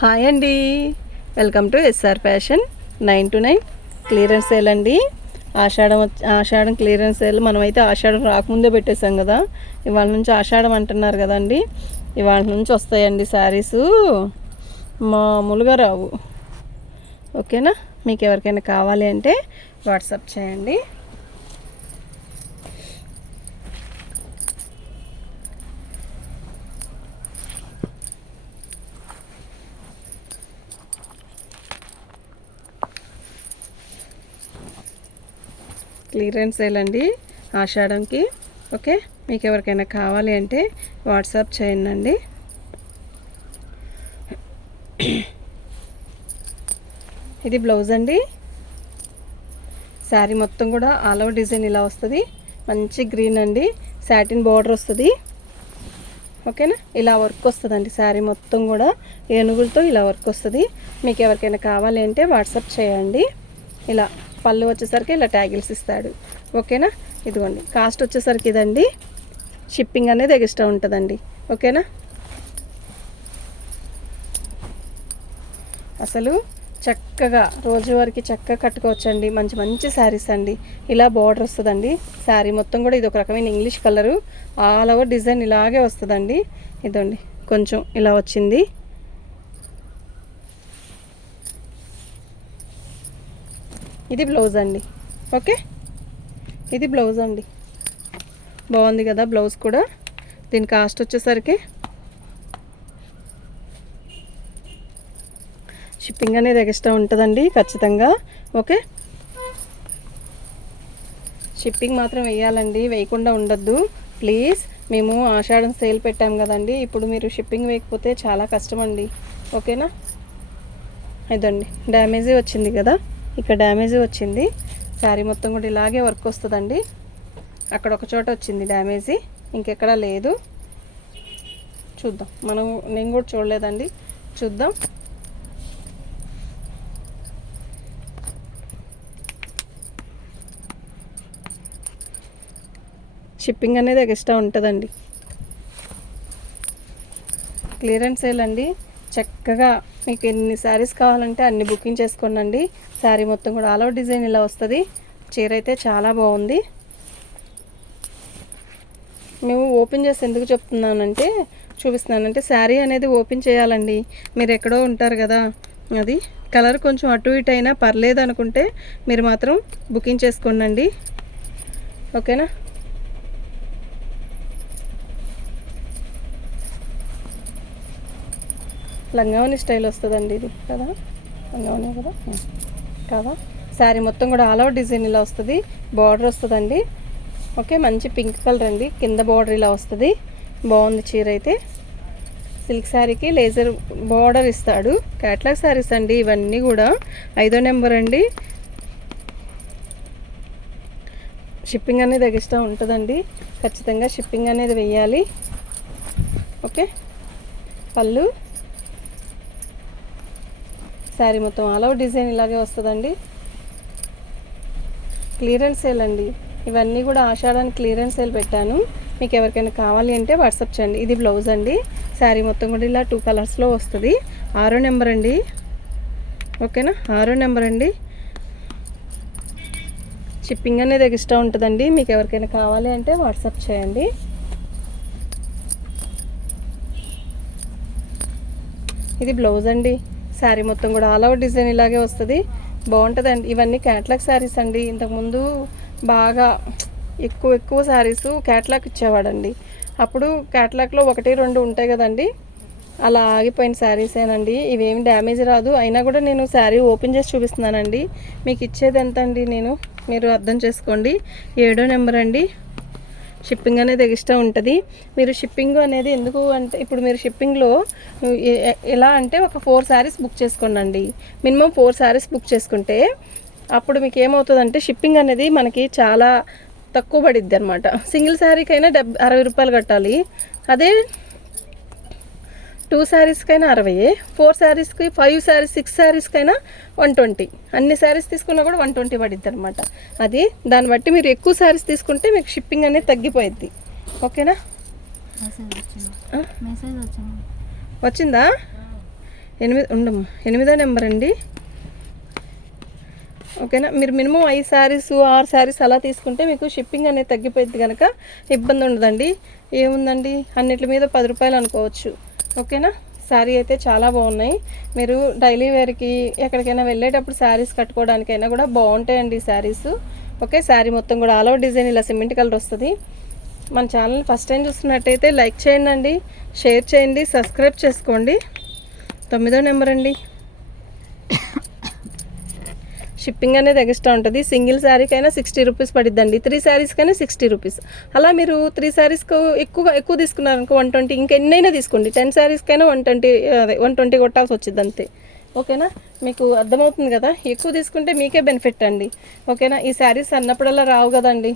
Hi అండి, welcome to SR fashion 9 to 9 clearance sale అండి. Ashadam clearance sale. మనమైతే ఆషాఢం రాకముందే పెట్టేసాం కదా, ఇవాళ నుంచి ఆషాఢం అంటున్నారు కదండి. ఇవాళ నుంచి వస్తాయండి శారీసు, మామూలుగా రావు. ఓకేనా? మీకు ఎవరికైనా కావాలి అంటే వాట్సాప్ చేయండి. క్లియరెన్స్ సేల్ అండి ఆషాఢంకి. ఓకే, మీకు ఎవరికైనా కావాలి అంటే వాట్సాప్ చేయండి. ఇది బ్లౌజ్ అండి. శారీ మొత్తం కూడా ఆల్ ఓవర్ డిజైన్ ఇలా వస్తుంది. మంచి గ్రీన్ అండి, సాటిన్ బార్డర్ వస్తుంది. ఓకేనా? ఇలా వర్క్ వస్తుందండి. శారీ మొత్తం కూడా ఏనుగులతో ఇలా వర్క్ వస్తుంది. మీకు ఎవరికైనా కావాలి అంటే వాట్సాప్ చేయండి. ఇలా పళ్ళు వచ్చేసరికి ఇలా ట్యాగిల్స్ ఇస్తాడు. ఓకేనా? ఇదిగోండి, కాస్ట్ వచ్చేసరికి ఇదండి. షిప్పింగ్ అనేది ఎక్స్ట్రా ఉంటుందండి. ఓకేనా? అసలు చక్కగా రోజువారికి చక్కగా కట్టుకోవచ్చండి. మంచి మంచి శారీస్ అండి. ఇలా బార్డర్ వస్తుందండి. శారీ మొత్తం కూడా ఇది ఒక రకమైన English colour, all over design ఇలాగే వస్తుందండి. ఇదండి కొంచెం ఇలా వచ్చింది. ఇది బ్లౌజ్ అండి. ఓకే, ఇది బ్లౌజ్ అండి. బాగుంది కదా బ్లౌజ్ కూడా. దీని కాస్ట్ వచ్చేసరికి షిప్పింగ్ అనేది ఎక్స్ట్రా ఉంటుందండి ఖచ్చితంగా. ఓకే, షిప్పింగ్ మాత్రం వేయాలండి, వేయకుండా ఉండద్దు ప్లీజ్. మేము ఆషాఢం సేల్ పెట్టాం కదండి, ఇప్పుడు మీరు షిప్పింగ్ వేయకపోతే చాలా కష్టం అండి. ఓకేనా? ఇదండి డ్యామేజీ వచ్చింది కదా, ఇక్కడ డ్యామేజీ వచ్చింది. శారీ మొత్తం కూడా ఇలాగే వర్క్ వస్తుందండి. అక్కడ ఒక చోట వచ్చింది డ్యామేజీ, ఇంకెక్కడా లేదు. చూద్దాం, నేను కూడా చూడలేదండి, చూద్దాం. షిప్పింగ్ అనేది ఎక్స్ట్రా ఉంటుందండి. క్లియరెన్స్ సేల్ అండి. చక్కగా మీకు ఎన్ని శారీస్ కావాలంటే అన్ని బుకింగ్ చేసుకోండి. శారీ మొత్తం కూడా ఆల్ ఓవర్ డిజైన్ ఇలా వస్తుంది. చీర అయితే చాలా బాగుంది. మేము ఓపెన్ చేసి ఎందుకు చెప్తున్నానంటే, చూపిస్తున్నానంటే, శారీ అనేది ఓపెన్ చేయాలండి. మీరు ఎక్కడో ఉంటారు కదా, అది కలర్ కొంచెం అటు ఇటు అయినా పర్లేదు అనుకుంటే మీరు మాత్రం బుకింగ్ చేసుకోండి. ఓకేనా? లంగావని స్టైల్ వస్తుందండి ఇది కదా, లంగావని కదా కదా. శారీ మొత్తం కూడా ఆల్ ఓవర్ డిజైన్ ఇలా వస్తుంది. బార్డర్ వస్తుందండి. ఓకే, మంచి పింక్ కలర్ అండి. కింద బార్డర్ ఇలా వస్తుంది. బాగుంది చీర అయితే. సిల్క్ శారీకి లేజర్ బార్డర్ ఇస్తాడు. క్యాట్లాగ్ శారీస్ అండి ఇవన్నీ కూడా. 5వ నెంబర్ అండి. షిప్పింగ్ అనేది ఎక్స్ట్రా ఉంటుందండి. ఖచ్చితంగా షిప్పింగ్ అనేది వెయ్యాలి. ఓకే, పళ్ళు శారీ మొత్తం ఆల్ ఓవర్ డిజైన్ ఇలాగే వస్తుందండి. క్లియరెన్స్ సేల్ అండి ఇవన్నీ కూడా. ఆషాఢానికి క్లియరెన్స్ సేల్ పెట్టాను. మీకు ఎవరికైనా కావాలి అంటే వాట్సాప్ చేయండి. ఇది బ్లౌజ్ అండి. శారీ మొత్తం కూడా ఇలా 2 కలర్స్లో వస్తుంది. 6వ నెంబర్ అండి. ఓకేనా? 6వ నెంబర్ అండి. షిప్పింగ్ అనేది ఎక్స్ట్రా ఉంటుందండి. మీకు ఎవరికైనా కావాలి అంటే వాట్సాప్ చేయండి. ఇది బ్లౌజ్ అండి. శారీ మొత్తం కూడా ఆల్ ఓవర్ డిజైన్ ఇలాగే వస్తుంది. బాగుంటుందండి. ఇవన్నీ క్యాట్లాగ్ శారీస్ అండి. ఇంతకుముందు బాగా ఎక్కువ శారీస్ క్యాట్లాగ్ ఇచ్చేవాడండి. అప్పుడు క్యాట్లాగ్లో 1, 2 ఉంటాయి కదండి, అలా ఆగిపోయిన శారీసేనండి. ఇవేమి డ్యామేజ్ రాదు. అయినా కూడా నేను శారీ ఓపెన్ చేసి చూపిస్తున్నానండి. మీకు ఇచ్చేది ఎంత అండి, మీరు అర్థం చేసుకోండి. 7వ నెంబర్ అండి. షిప్పింగ్ అనేది ఎక్స్ట్రా ఉంటుంది. మీరు షిప్పింగ్ అనేది ఎందుకు అంటే, ఇప్పుడు మీరు షిప్పింగ్లో ఎలా అంటే ఒక 4 శారీస్ బుక్ చేసుకోండి. మినిమం 4 శారీస్ బుక్ చేసుకుంటే అప్పుడు మీకు ఏమవుతుందంటే షిప్పింగ్ అనేది మనకి చాలా తక్కువ పడిద్ది అనమాట. సింగిల్ శారీకైనా 60 రూపాయలు కట్టాలి. అదే 2 శారీస్కైనా 60, 4 శారీస్కి, 5 శారీస్, 6 శారీస్కైనా 120. అన్ని శారీస్ తీసుకున్నా కూడా 120 పడిద్ది అనమాట. అది దాన్ని బట్టి మీరు ఎక్కువ శారీస్ తీసుకుంటే మీకు షిప్పింగ్ అనేది తగ్గిపోయిద్ది. ఓకేనా? వచ్చిందా? ఉండమ్మా 8వ నెంబర్ అండి. ఓకేనా, మీరు మినిమం 5 శారీస్ 6 శారీస్ అలా తీసుకుంటే మీకు షిప్పింగ్ అనేది తగ్గిపోయింది కనుక ఇబ్బంది ఉండదండి. ఏముందండి, అన్నిటి మీద 10 రూపాయలు అనుకోవచ్చు. ఓకేనా, శారీ అయితే చాలా బాగున్నాయి. మీరు డైలీ వేర్కి ఎక్కడికైనా వెళ్ళేటప్పుడు శారీస్ కట్టుకోవడానికైనా కూడా బాగుంటాయండి ఈ శారీస్. ఓకే, శారీ మొత్తం కూడా ఆల్ ఓవర్ డిజైన్ ఇలా సిమెంట్ కలర్ వస్తుంది. మన ఛానల్ ఫస్ట్ టైం చూస్తున్నట్టయితే లైక్ చేయండి, షేర్ చేయండి, సబ్స్క్రైబ్ చేసుకోండి. 9వ నెంబర్ అండి. షిప్పింగ్ అనేది ఎక్స్ట్రా ఉంటుంది. సింగిల్ శారీకైనా 60 రూపీస్ పడిద్దండి. 3 శారీస్కైనా 60 రూపీస్. అలా మీరు 3 శారీస్కు ఎక్కువ తీసుకున్నారనుకో 120, ఇంకా ఎన్నైనా తీసుకోండి. 10 శారీస్కైనా 120 కొట్టాల్సి వచ్చింది అంతే. ఓకేనా, మీకు అర్థమవుతుంది కదా. ఎక్కువ తీసుకుంటే మీకే బెనిఫిట్ అండి. ఓకేనా, ఈ శారీస్ అన్నప్పుడల్లా రావు కదండి.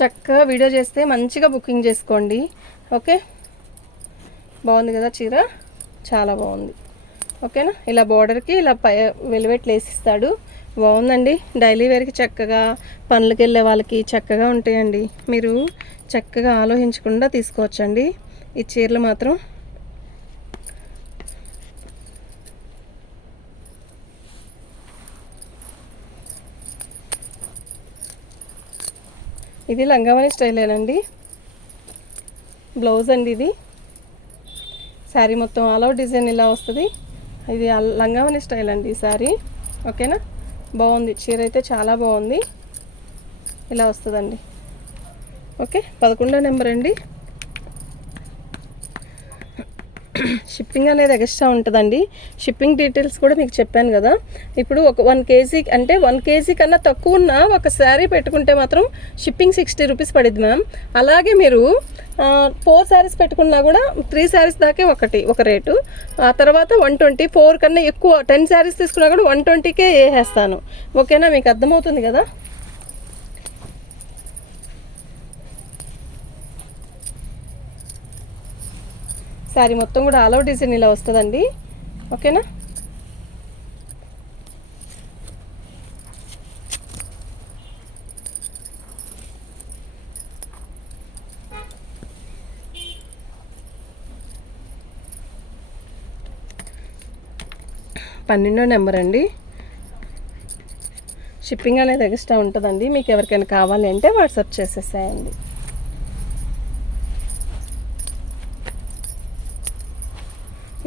చక్కగా వీడియో చేస్తే మంచిగా బుకింగ్ చేసుకోండి. ఓకే, బాగుంది కదా చీర, చాలా బాగుంది. ఓకేనా, ఇలా బోర్డర్కి ఇలా వెల్వెట్ లేస్ ఇస్తాడు, బాగుందండి. డైలీ వేర్కి చక్కగా పనులకు వెళ్ళే వాళ్ళకి చక్కగా ఉంటాయండి. మీరు చక్కగా ఆలోచించకుండా తీసుకోవచ్చండి ఈ చీరలు మాత్రం. ఇది లంగావని స్టైలేనండి. బ్లౌజ్ అండి ఇది. శారీ మొత్తం ఆల్ ఓవర్ డిజైన్ ఇలా వస్తుంది. ఇది లంగావని స్టైల్ అండి ఈ శారీ. ఓకేనా, బాగుంది చీర అయితే చాలా బాగుంది. ఇలా వస్తుందండి. ఓకే, 11వ నెంబర్ అండి. షిప్పింగ్ అనేది ఎక్స్ట్రా ఉంటుందండి. షిప్పింగ్ డీటెయిల్స్ కూడా మీకు చెప్పాను కదా. ఇప్పుడు ఒక 1 కేజీ అంటే 1 కేజీ కన్నా తక్కువ ఉన్న ఒక శారీ పెట్టుకుంటే మాత్రం షిప్పింగ్ 60 రూపీస్ పడిద్ది మ్యామ్. అలాగే మీరు 4 శారీస్ పెట్టుకున్నా కూడా 3 శారీస్ దాకే ఒక రేటు. ఆ తర్వాత 120, 4 కన్నా ఎక్కువ 10 శారీస్ తీసుకున్నా కూడా 120కే వేసేస్తాను. ఓకేనా, మీకు అర్థమవుతుంది కదా. శారీ మొత్తం కూడా ఆల్ ఓవర్ డిజైన్ ఇలా వస్తుందండి. ఓకేనా, పన్నెండో నెంబర్ అండి. షిప్పింగ్ అనేది ఎక్స్ట్రా ఉంటుందండి. మీకు ఎవరికైనా కావాలి అంటే వాట్సాప్ చేసేసాయండి.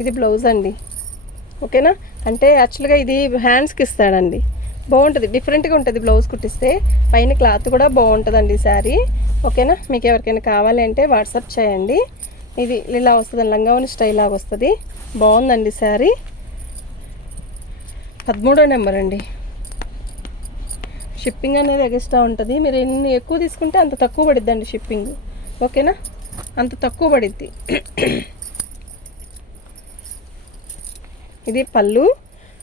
ఇది బ్లౌజ్ అండి. ఓకేనా, అంటే యాక్చువల్గా ఇది హ్యాండ్స్కి ఇస్తాడండి. బాగుంటుంది, డిఫరెంట్గా ఉంటుంది బ్లౌజ్ కుట్టిస్తే. పైన క్లాత్ కూడా బాగుంటుందండి శారీ. ఓకేనా, మీకు ఎవరికైనా కావాలి అంటే వాట్సాప్ చేయండి. ఇది ఇలా వస్తుంది, లంగావని స్టైల్ లాగా వస్తుంది, బాగుందండి శారీ. 13వ నెంబర్ అండి. షిప్పింగ్ అనేది ఎక్స్ట్రా ఉంటుంది. మీరు ఎన్ని ఎక్కువ తీసుకుంటే అంత తక్కువ పడిద్దండి షిప్పింగ్. ఓకేనా, అంత తక్కువ పడిద్ది. ఇది పళ్ళు,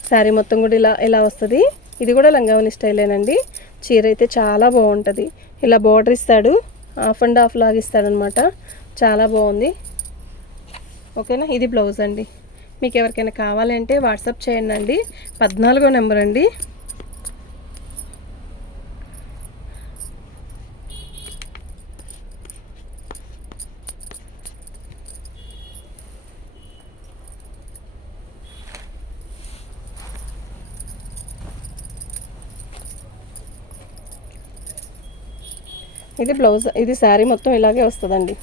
శారీ మొత్తం కూడా ఇలా వస్తుంది. ఇది కూడా లంగావని స్టైలేనండి. చీర అయితే చాలా బాగుంటుంది. ఇలా బార్డర్ ఇస్తాడు, హాఫ్ అండ్ హాఫ్ లాగా ఇస్తాడనమాట, చాలా బాగుంది. ఓకేనా, ఇది బ్లౌజ్ అండి. మీకు ఎవరికైనా కావాలంటే వాట్సాప్ చేయండి అండి. 14వ నెంబర్ అండి. ఇది బ్లౌజ్, ఇది శారీ మొత్తం ఇలాగే వస్తుందండి.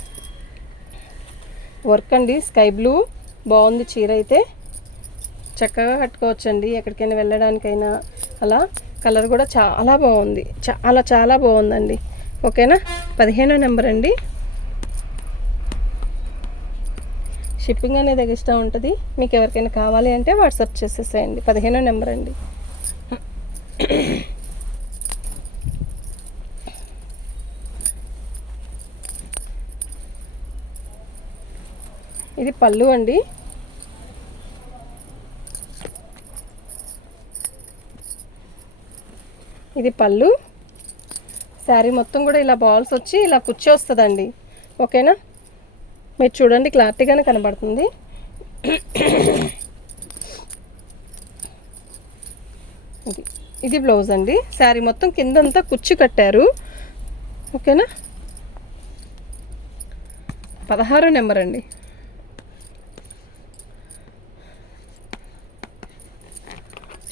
వర్క్ అండి, స్కై బ్లూ, బాగుంది చీర అయితే. చక్కగా కట్టుకోవచ్చండి ఎక్కడికైనా వెళ్ళడానికైనా. అలా కలర్ కూడా చాలా బాగుంది, చాలా బాగుందండి. ఓకేనా, 15వ నెంబర్ అండి. షిప్పింగ్ అనేది ఎక్స్ట్రా ఉంటుంది. మీకు ఎవరికైనా కావాలి అంటే వాట్సాప్ చేసేసేయండి. 15వ నెంబర్ అండి. ఇది పళ్ళు అండి. ఇది పళ్ళు, శారీ మొత్తం కూడా ఇలా బాల్స్ వచ్చి ఇలా కుచ్చి వస్తుందండి. ఓకేనా, మీరు చూడండి క్లారిటీగానే కనబడుతుంది. ఇది బ్లౌజ్ అండి. శారీ మొత్తం కిందంతా కుచ్చి కట్టారు. ఓకేనా, 16వ నెంబర్ అండి.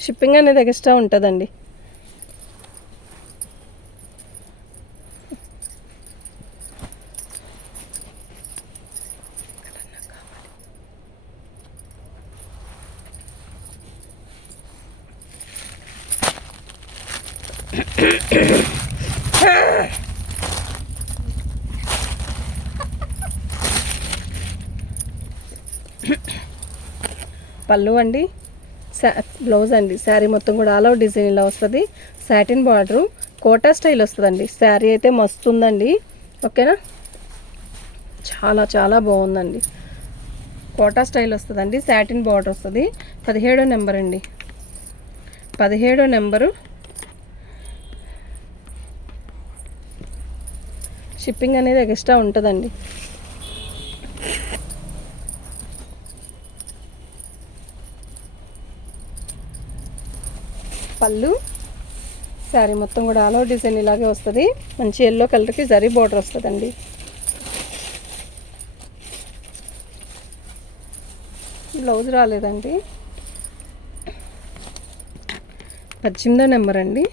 షిప్పింగ్ అనేది ఎక్స్ట్రా ఉంటుందండి. పళ్ళు అండి, బ్లౌజ్ అండి. శారీ మొత్తం కూడా ఆల్ ఓవర్ డిజైన్ ఇలా వస్తుంది. సాటిన్ బార్డరు, కోటా స్టైల్ వస్తుందండి. శారీ అయితే మస్తు ఉందండి. ఓకేనా, చాలా చాలా బాగుందండి. కోటా స్టైల్ వస్తుందండి. సాటిన్ బార్డర్ వస్తుంది. 17వ నెంబర్ అండి, 17వ నెంబరు. షిప్పింగ్ అనేది ఎక్స్ట్రా ఉంటుందండి. పళ్ళు, శారీ మొత్తం కూడా ఆల్ ఓవర్ డిజైన్ ఇలాగే వస్తుంది. మంచి ఎల్లో కలర్కి జరీ బార్డర్ వస్తుందండి. బ్లౌజ్ రాలేదండి. 18వ నెంబర్ అండి.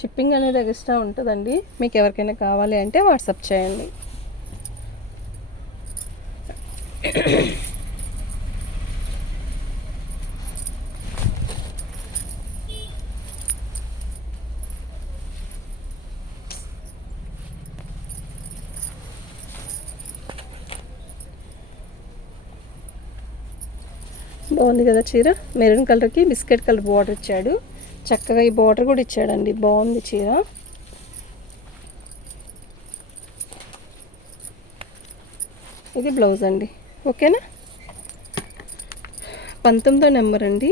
షిప్పింగ్ అనేది ఎక్స్ట్రా ఉంటుందండి. మీకు ఎవరికైనా కావాలి అంటే వాట్సాప్ చేయండి. బాగుంది కదా చీర. మెరూన్ కలర్కి బిస్కెట్ కలర్ బార్డర్ ఇచ్చాడు. చక్కగా ఈ బార్డర్ కూడా ఇచ్చాడండి. బాగుంది చీర. ఇది బ్లౌజ్ అండి. ఓకేనా, 19వ నెంబర్ అండి.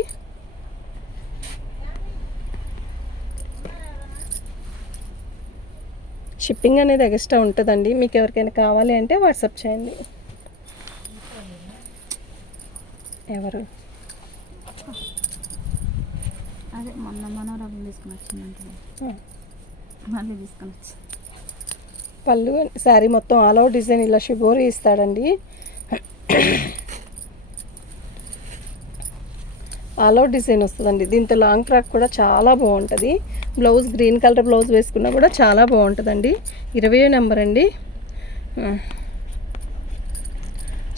షిప్పింగ్ అనేది ఎక్స్ట్రా ఉంటుందండి. మీకు ఎవరికైనా కావాలి అంటే వాట్సాప్ చేయండి. ఎవరు అదే మొన్న మనోరకం తీసుకుని వచ్చిందంటే మళ్ళీ తీసుకుని వచ్చి. పళ్ళు, శారీ మొత్తం ఆల్ ఓవర్ డిజైన్ ఇలా షిబోరి ఇస్తాడండి. ఆల్ ఓవర్ డిజైన్ వస్తుందండి. దీంతో లాంగ్ ఫ్రాక్ కూడా చాలా బాగుంటుంది. బ్లౌజ్ గ్రీన్ కలర్ బ్లౌజ్ వేసుకున్నా కూడా చాలా బాగుంటుందండి. 20వ నెంబర్ అండి.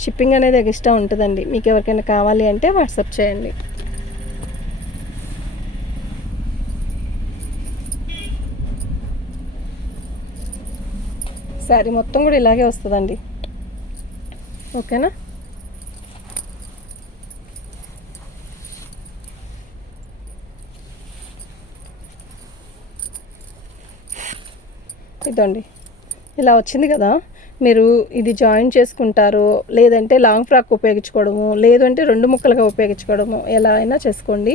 షిప్పింగ్ అనేది ఎక్స్ట్రా ఉంటుందండి. మీకు ఎవరికైనా కావాలి అంటే వాట్సాప్ చేయండి. శారీ మొత్తం కూడా ఇలాగే వస్తుందండి. ఓకేనా, ఇదండి ఇలా వచ్చింది కదా. మీరు ఇది జాయిన్ చేసుకుంటారు, లేదంటే లాంగ్ ఫ్రాక్ ఉపయోగించుకోవడము, లేదంటే 2 ముక్కలుగా ఉపయోగించుకోవడము, ఎలా అయినా చేసుకోండి.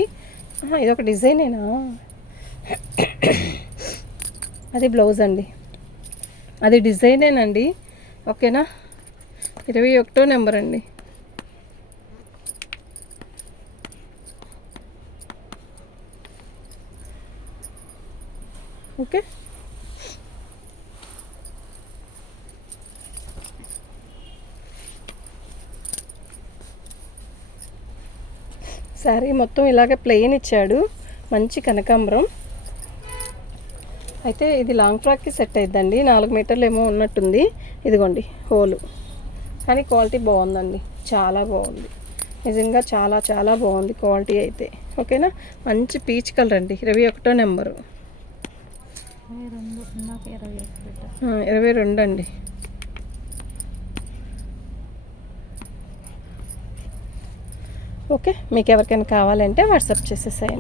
ఇది ఒక డిజైనేనా, అది బ్లౌజ్ అండి. అది డిజైనేనండి. ఓకేనా, 21వ నెంబర్ అండి. ఓకే, శారీ మొత్తం ఇలాగే ప్లెయిన్ ఇచ్చాడు. మంచి కనకాంబరం. అయితే ఇది లాంగ్ ఫ్రాక్కి సెట్ అయిద్దండి. 4 మీటర్లు ఏమో ఉన్నట్టుంది. ఇదిగోండి హోలు, కానీ క్వాలిటీ బాగుందండి. చాలా బాగుంది నిజంగా, చాలా చాలా బాగుంది క్వాలిటీ అయితే. ఓకేనా, మంచి పీచ్ కలర్ అండి. 21వ నెంబరు, 22 అండి. ఓకే, మీకు ఎవరికైనా కావాలంటే వాట్సాప్ చేసేసేయండి.